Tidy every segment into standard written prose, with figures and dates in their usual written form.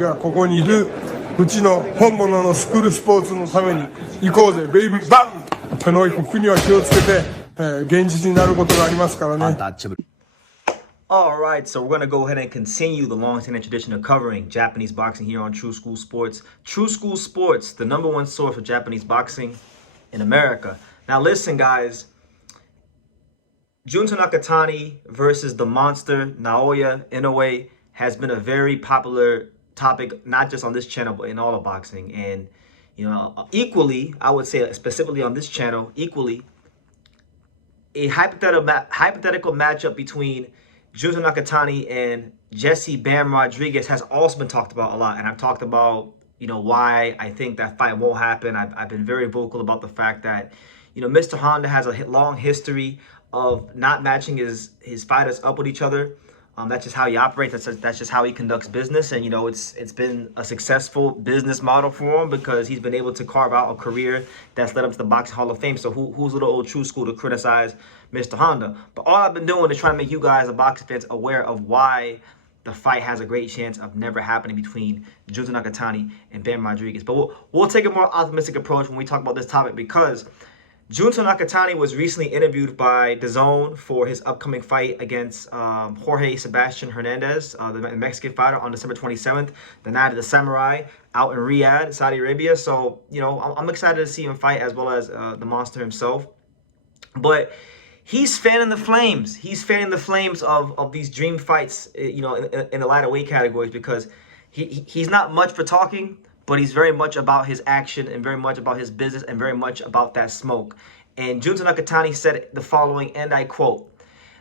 がここにいるうちの本物のスクールスポーツのために行こうぜベイビーバン手の服には気をつけて、現実になることがありますからね。Alright, so we're going to go ahead and continue the long-standing tradition of covering Japanese boxing here on True School Sports. True School Sports, the #1 source for Japanese boxing in America. Now listen, guys. Junto Nakatani versus the monster Naoya Inoue has been a very popular topic, not just on this channel, but in all of boxing. And, you know, equally, I would say specifically on this channel, equally, a hypothetical matchup between Junto Nakatani and Jesse Bam Rodriguez has also been talked about a lot. And I've talked about, you know, why I think that fight won't happen. I've been very vocal about the fact that, you know, Mr. Honda has a long history of not matching his fighters up with each other. That's just how he operates. That's just how he conducts business. And, you know, it's been a successful business model for him because he's been able to carve out a career that's led up to the Boxing Hall of Fame. So who's little old True School to criticize Mr. Honda? But all I've been doing is trying to make you guys, the boxing fans, aware of why the fight has a great chance of never happening between Junto Nakatani and Bam Rodriguez. But we'll take a more optimistic approach when we talk about this topic because Junto Nakatani was recently interviewed by DAZN for his upcoming fight against Jorge Sebastian Hernandez, the Mexican fighter, on December 27th, the night of the Samurai, out in Riyadh, Saudi Arabia. So, you know, I'm excited to see him fight as well as the monster himself. But he's fanning the flames. He's fanning the flames of these dream fights, you know, in the lighter weight categories because he's not much for talking, but he's very much about his action and very much about his business and very much about that smoke. And Junto Nakatani said the following, and I quote,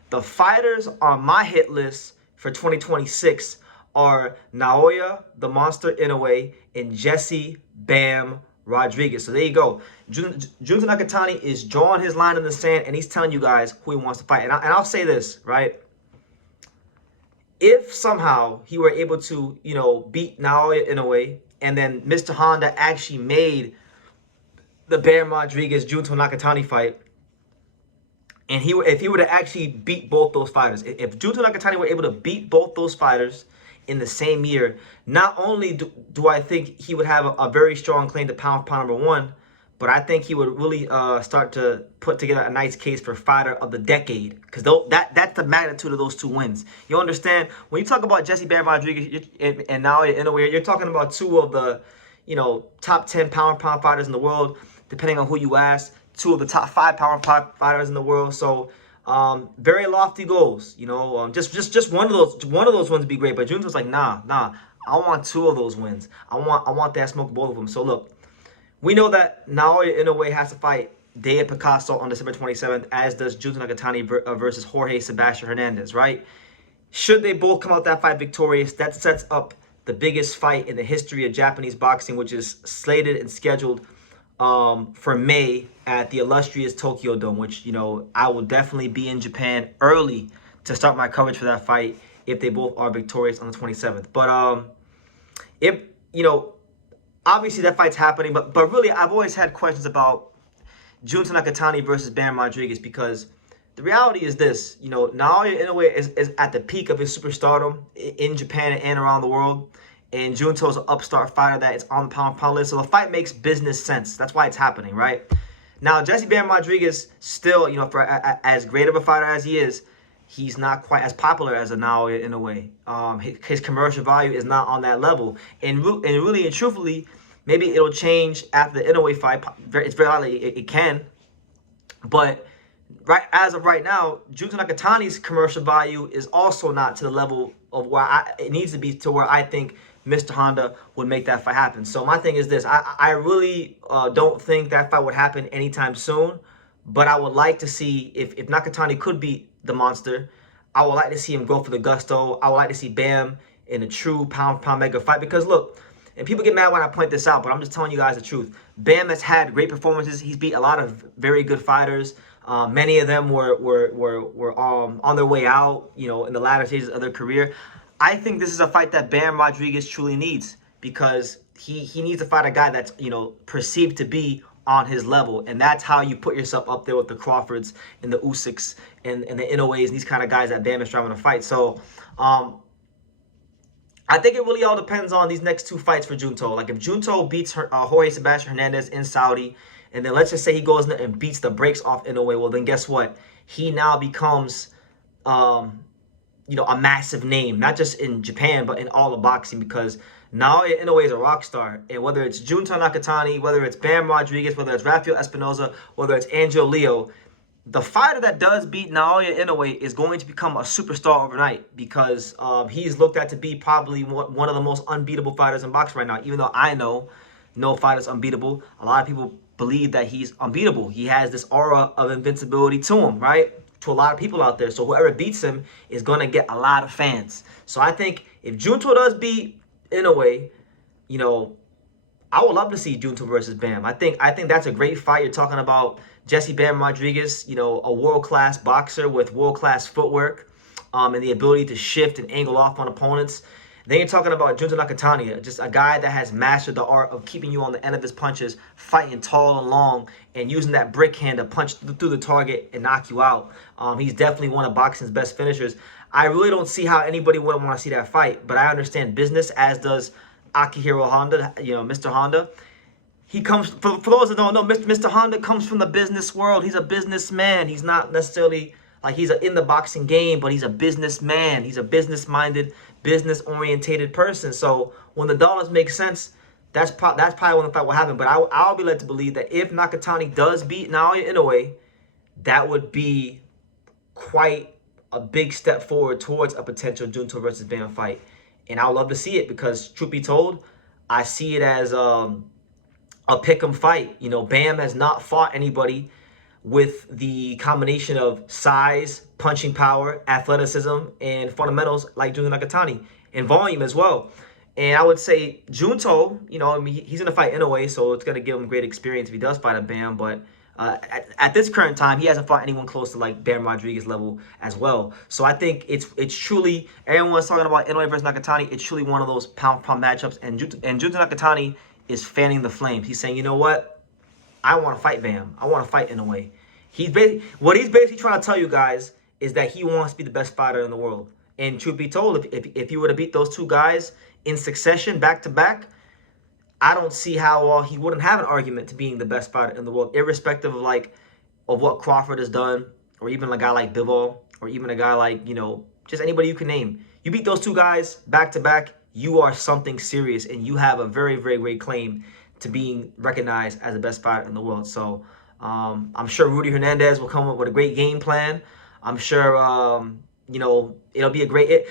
"The fighters on my hit list for 2026 are Naoya, the monster Inoue, and Jesse Bam Rodriguez." So there you go. Junto Nakatani is drawing his line in the sand, and he's telling you guys who he wants to fight. And I'll say this, right? If somehow he were able to, you know, beat Naoya Inoue, and then Mr. Honda actually made the Bam Rodriguez Junto Nakatani fight, and if he were to actually beat both those fighters, if Junto Nakatani were able to beat both those fighters in the same year, not only do I think he would have a very strong claim to pound for pound #1, but I think he would really start to put together a nice case for fighter of the decade, because that's the magnitude of those two wins. You understand? When you talk about Jesse Bam Rodriguez and Naoya Inoue, you're talking about two of the, you know, top 10 pound for pound fighters in the world, depending on who you ask. Two of the top 5 pound for pound fighters in the world. So very lofty goals. You know, just one of those wins would be great. But Junto's like, nah. I want 2 of those wins. I want that smoke, both of them. So look. We know that Naoya Inoue has to fight Dea Picasso on December 27th, as does Junto Nakatani versus Jorge Sebastian Hernandez, right? Should they both come out that fight victorious, that sets up the biggest fight in the history of Japanese boxing, which is slated and scheduled for May at the illustrious Tokyo Dome, which, you know, I will definitely be in Japan early to start my coverage for that fight if they both are victorious on the 27th. But if, you know, obviously that fight's happening, but really I've always had questions about Junto Nakatani versus Bam Rodriguez, because the reality is this, you know, Naoya Inoue is at the peak of his superstardom in Japan and around the world, and Junto's an upstart fighter that is on the pound for pound list, so the fight makes business sense. That's why it's happening, right? Now, Jesse Bam Rodriguez still, you know, for as great of a fighter as he is, he's not quite as popular as a Naoya Inoue. His commercial value is not on that level. And really and truthfully, maybe it'll change after the Inoue fight. It's very likely it can. But as of right now, Junto Nakatani's commercial value is also not to the level of where it needs to be, to where I think Mr. Honda would make that fight happen. So my thing is this. I really don't think that fight would happen anytime soon. But I would like to see, if Nakatani could beat the monster, I would like to see him go for the gusto. I would like to see Bam in a true pound-for-pound mega fight. Because look, and people get mad when I point this out, but I'm just telling you guys the truth. Bam has had great performances. He's beat a lot of very good fighters. Many of them were on their way out, you know, in the latter stages of their career. I think this is a fight that Bam Rodriguez truly needs, because he needs to fight a guy that's, you know, perceived to be on his level, and that's how you put yourself up there with the Crawfords and the Usyks and the Inoues and these kind of guys that Bam is striving to fight. So I I think it really all depends on these next 2 fights for Junto. Like if Junto beats Jorge Sebastian Hernandez in Saudi, and then let's just say he goes in there and beats the brakes off Inoue, well then guess what? He now becomes, you know, a massive name, not just in Japan, but in all of boxing, because Naoya Inoue is a rock star. And whether it's Junto Nakatani, whether it's Bam Rodriguez, whether it's Rafael Espinoza, whether it's Angel Leo, the fighter that does beat Naoya Inoue is going to become a superstar overnight, because he's looked at to be probably one of the most unbeatable fighters in boxing right now. Even though I know no fighter's unbeatable, a lot of people believe that he's unbeatable. He has this aura of invincibility to him, right? To a lot of people out there. So whoever beats him is going to get a lot of fans. So I think if Junto does beat Inoue, you know, I would love to see Junto versus Bam. I think that's a great fight. You're talking about Jesse Bam Rodriguez, you know, a world-class boxer with world-class footwork, and the ability to shift and angle off on opponents. Then you're talking about Junto Nakatani, just a guy that has mastered the art of keeping you on the end of his punches, fighting tall and long, and using that brick hand to punch through the target and knock you out. He's definitely one of boxing's best finishers. I really don't see how anybody wouldn't want to see that fight, but I understand business, as does Akihiro Honda, you know, Mr. Honda. He comes, for those that don't know, Mr. Honda comes from the business world. He's a businessman. He's not necessarily like he's in the boxing game, but he's a businessman. He's a business-minded, business-orientated person. So when the dollars make sense, that's probably when the fight will happen. But I'll be led to believe that if Nakatani does beat Naoya Inoue, that would be quite a big step forward towards a potential Junto versus Bam fight. And I would love to see it, because truth be told, I see it as a pick'em fight. You know, Bam has not fought anybody with the combination of size, punching power, athleticism, and fundamentals like Junto Nakatani, and volume as well. And I would say Junto, you know, I mean, he's going to fight Inoue, so it's going to give him great experience if he does fight a Bam. But at this current time, he hasn't fought anyone close to like Bam Rodriguez level as well. So I think it's truly, everyone's talking about Inoue versus Nakatani. It's truly one of those pound-for-pound matchups. And Junto Nakatani is fanning the flames. He's saying, you know what? I want to fight Bam. I want to fight Inoue. What he's basically trying to tell you guys is that he wants to be the best fighter in the world. And truth be told, if he were to beat those 2 guys in succession, back-to-back, I don't see how he wouldn't have an argument to being the best fighter in the world, irrespective of what Crawford has done, or even a guy like Bivol, or even a guy like, you know, just anybody you can name. You beat those 2 guys back-to-back, you are something serious, and you have a very, very great claim to being recognized as the best fighter in the world. So I'm sure Rudy Hernandez will come up with a great game plan. I'm sure, you know, it'll be a great...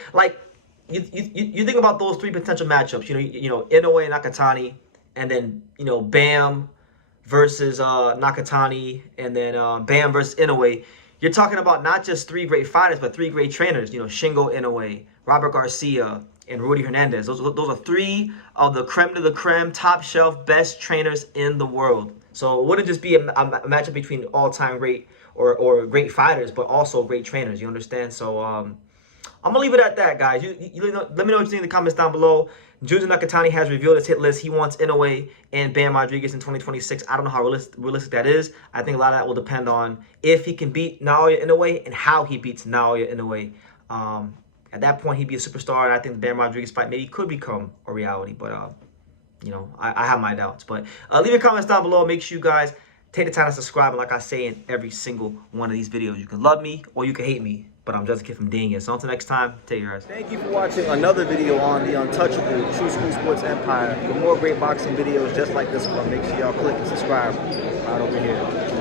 You think about those 3 potential matchups, you know, Inoue and Nakatani, and then, you know, Bam versus Nakatani, and then Bam versus Inoue. You're talking about not just 3 great fighters, but 3 great trainers. You know, Shingo Inoue, Robert Garcia, and Rudy Hernandez. Those are 3 of the creme de la creme, top shelf, best trainers in the world. So it wouldn't just be a matchup between all-time great or great fighters, but also great trainers. You understand? So I'm gonna leave it at that, guys. Let me know what you think in the comments down below. Junto Nakatani has revealed his hit list. He wants Inoue and Bam Rodriguez in 2026. I don't know how realistic that is. I think a lot of that will depend on if he can beat Naoya Inoue and how he beats Naoya Inoue. At that point, he'd be a superstar, and I think the Bam Rodriguez fight maybe could become a reality. But, you know, I have my doubts. But leave your comments down below. Make sure you guys take the time to subscribe. And like I say in every single one of these videos, you can love me or you can hate me. But I'm just a kid from Dania. So until next time, take care, guys. Thank you for watching another video on the untouchable True School Sports Empire. For more great boxing videos just like this one, make sure y'all click and subscribe right over here.